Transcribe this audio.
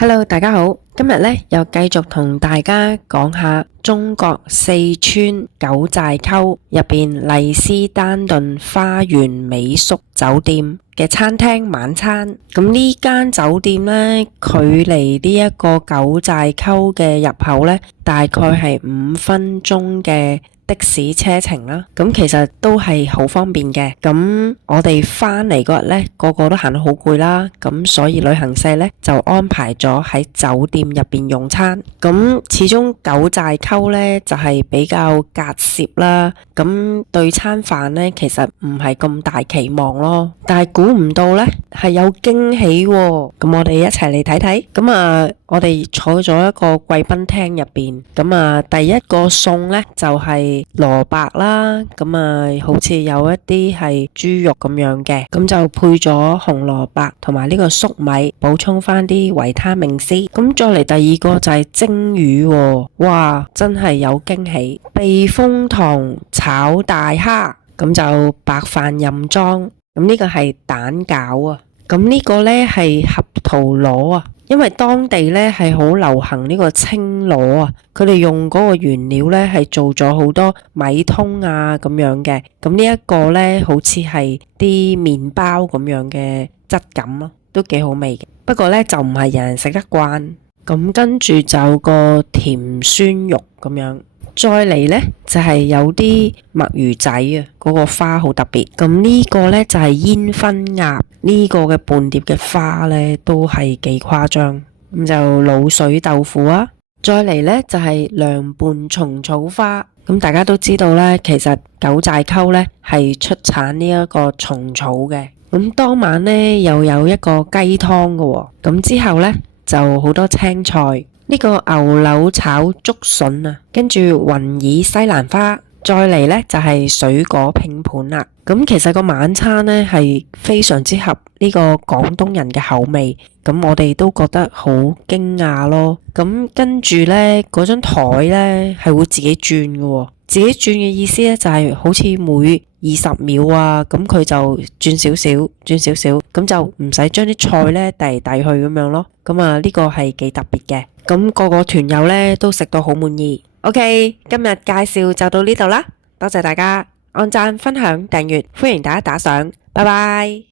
Hello，大家好，今日咧又繼續同大家講下中國四川九寨溝入邊麗思丹頓花園美宿酒店嘅餐廳晚餐。咁呢間酒店咧，距離呢一個九寨溝嘅入口咧，大概係5分鐘嘅的士車程啦，咁其實都係好方便嘅。咁我哋返嚟嗰日呢，個個都行得好攰啦，咁所以旅行社呢就安排咗喺酒店入邊用餐。咁始終九寨溝呢就係比較隔涉啦，咁對餐飯呢其實唔係咁大期望咯。但係估唔到呢係有驚喜喎，咁我哋一齊嚟睇睇。咁我哋坐咗一個貴賓廳入邊，咁第一個餸呢就係蘿蔔啦，咁好似有一啲係豬肉咁樣嘅，咁就配咗紅蘿蔔同埋呢個粟米，補充翻啲維他命 C。咁再嚟第二個就係蒸魚喎，哇，真係有驚喜！避風塘炒大蝦，咁就白飯任裝。咁呢個係蛋餃啊，咁呢個呢係合桃螺啊。因為當地咧係好流行呢個青螺啊，佢哋用嗰個原料咧係做咗好多米通啊咁樣嘅，咁呢一個咧好似係啲麵包咁樣嘅質感咯，都幾好味嘅。不過咧就唔係人人食得慣。咁跟住就有個甜酸肉咁樣。再嚟呢，就係有啲墨魚仔啊，嗰個花好特別。咁呢個呢，就係煙燻鴨，呢個嘅伴碟嘅花呢，都係幾誇張。咁就滷水豆腐啊。再嚟呢，就係涼拌蟲草花。咁大家都知道呢，其實九寨溝呢係出產呢一個蟲草嘅。咁當晚呢，又有一個雞湯嘅喎。咁之後呢，就好多青菜。呢個牛柳炒竹筍啊，跟住雲耳西蘭花，再嚟呢就係水果拼盤啦。咁其實個晚餐呢係非常之合呢個廣東人嘅口味，咁我哋都覺得好驚訝咯。咁跟住呢嗰張台呢係會自己轉嘅喎，自己轉嘅意思呢就係好似每20秒啊，咁佢就轉少少，轉少少，咁就唔使將啲菜呢遞嚟遞去咁樣咯。咁呢個係幾特別嘅。咁個個團友呢都食到好滿意。OK，今日介紹就到呢度啦，多謝大家按讚、分享、訂閱，歡迎大家打賞，拜拜。